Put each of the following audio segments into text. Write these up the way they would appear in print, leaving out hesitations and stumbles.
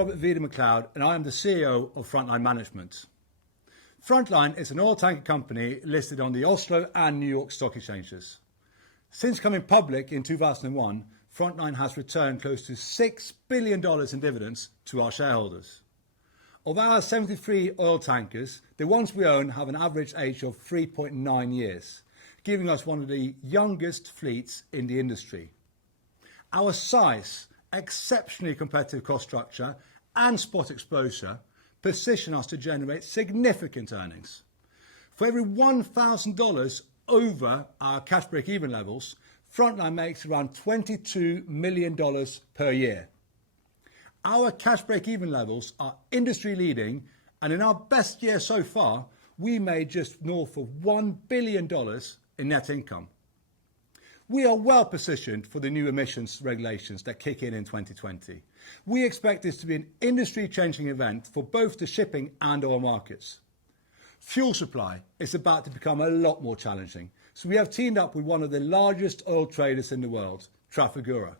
Robert Vida-McLeod and I am the CEO of Frontline Management. Frontline is an oil tanker company listed on the Oslo and New York stock exchanges. Since coming public in 2001, Frontline has returned close to $6 billion in dividends to our shareholders. Of our 73 oil tankers, the ones we own have an average age of 3.9 years, giving us one of the youngest fleets in the industry. Our size, exceptionally competitive cost structure and spot exposure position us to generate significant earnings. For every $1,000 over our cash break-even levels, Frontline makes around $22 million per year. Our cash break-even levels are industry-leading, and in our best year so far, we made just north of $1 billion in net income. We are well positioned for the new emissions regulations that kick in 2020. We expect this to be an industry-changing event for both the shipping and oil markets. Fuel supply is about to become a lot more challenging, so we have teamed up with one of the largest oil traders in the world, Trafigura,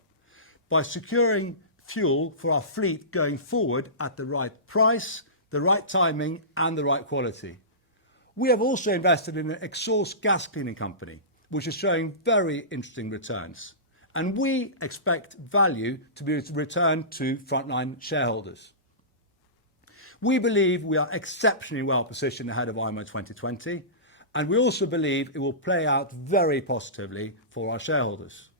by securing fuel for our fleet going forward at the right price, the right timing and the right quality. We have also invested in an exhaust gas cleaning company, which is showing very interesting returns. And we expect value to be returned to Frontline shareholders. We believe we are exceptionally well positioned ahead of IMO 2020, and we also believe it will play out very positively for our shareholders.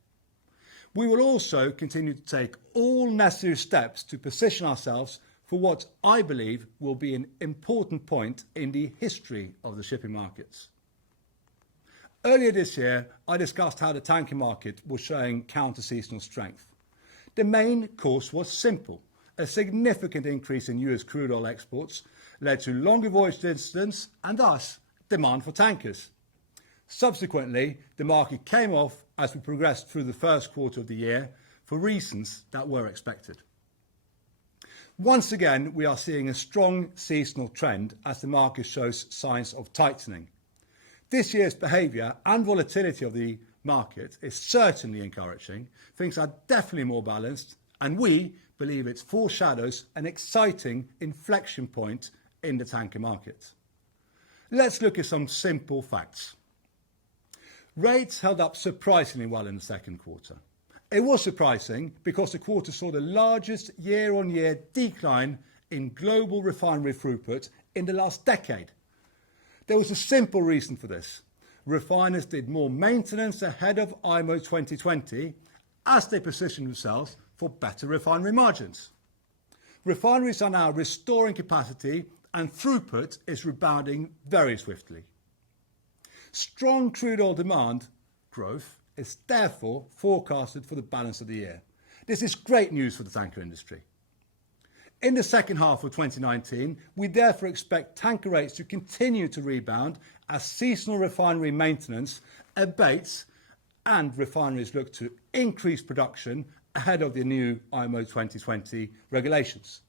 We will also continue to take all necessary steps to position ourselves for what I believe will be an important point in the history of the shipping markets. Earlier this year, I discussed how the tanker market was showing counter-seasonal strength. The main cause was simple. A significant increase in US crude oil exports led to longer voyage distance and thus demand for tankers. Subsequently, the market came off as we progressed through the first quarter of the year for reasons that were expected. Once again, we are seeing a strong seasonal trend as the market shows signs of tightening. This year's behaviour and volatility of the market is certainly encouraging. Things are definitely more balanced, and we believe it foreshadows an exciting inflection point in the tanker market. Let's look at some simple facts. Rates held up surprisingly well in the second quarter. It was surprising because the quarter saw the largest year-on-year decline in global refinery throughput in the last decade. There was a simple reason for this. Refiners did more maintenance ahead of IMO 2020 as they positioned themselves for better refinery margins. Refineries are now restoring capacity and throughput is rebounding very swiftly. Strong crude oil demand growth is therefore forecasted for the balance of the year. This is great news for the tanker industry. In the second half of 2019, we therefore expect tanker rates to continue to rebound as seasonal refinery maintenance abates and refineries look to increase production ahead of the new IMO 2020 regulations.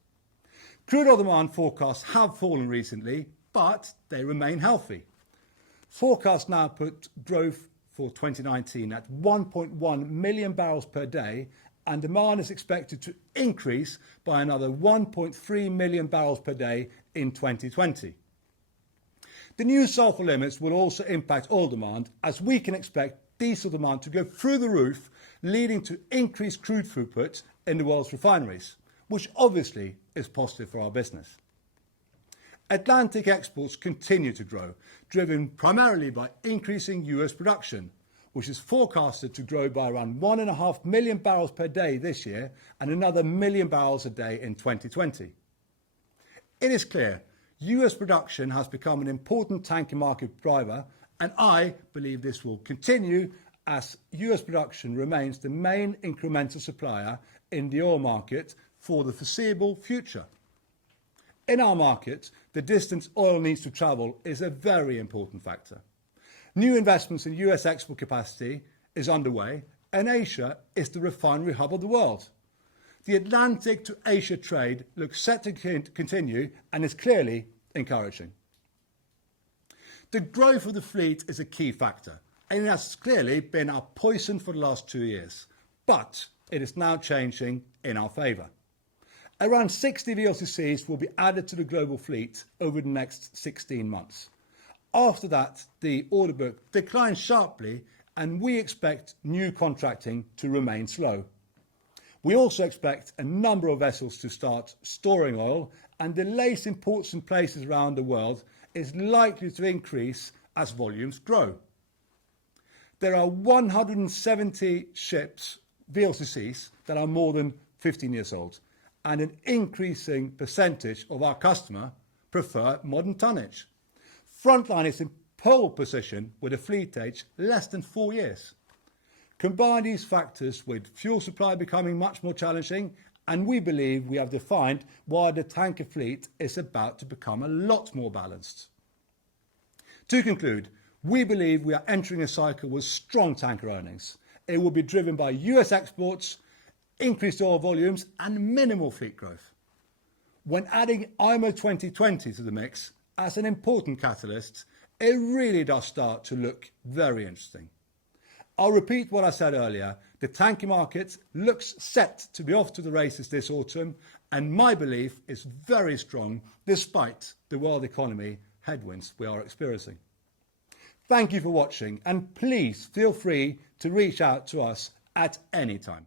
Crude oil demand forecasts have fallen recently, but they remain healthy. Forecasts now put growth for 2019 at 1.1 million barrels per day, and demand is expected to increase by another 1.3 million barrels per day in 2020. The new sulfur limits will also impact oil demand, as we can expect diesel demand to go through the roof, leading to increased crude throughput in the world's refineries, which obviously is positive for our business. Atlantic exports continue to grow, driven primarily by increasing US production, which is forecasted to grow by around 1.5 million barrels per day this year and another million barrels a day in 2020. It is clear US production has become an important tanker market driver, and I believe this will continue as US production remains the main incremental supplier in the oil market for the foreseeable future. In our market, the distance oil needs to travel is a very important factor. New investments in US export capacity is underway, and Asia is the refinery hub of the world. The Atlantic to Asia trade looks set to continue and is clearly encouraging. The growth of the fleet is a key factor, and it has clearly been our poison for the last 2 years, but it is now changing in our favour. Around 60 VLCCs will be added to the global fleet over the next 16 months. After that, the order book declines sharply and we expect new contracting to remain slow. We also expect a number of vessels to start storing oil, and delays in ports and places around the world is likely to increase as volumes grow. There are 170 ships, VLCCs, that are more than 15 years old, and an increasing percentage of our customers prefer modern tonnage. Frontline is in pole position with a fleet age less than 4 years. Combine these factors with fuel supply becoming much more challenging, and we believe we have defined why the tanker fleet is about to become a lot more balanced. To conclude, we believe we are entering a cycle with strong tanker earnings. It will be driven by US exports, increased oil volumes, and minimal fleet growth. When adding IMO 2020 to the mix as an important catalyst, it really does start to look very interesting. I'll repeat what I said earlier. The tanker market looks set to be off to the races this autumn, and my belief is very strong despite the world economy headwinds we are experiencing. Thank you for watching, and please feel free to reach out to us at any time.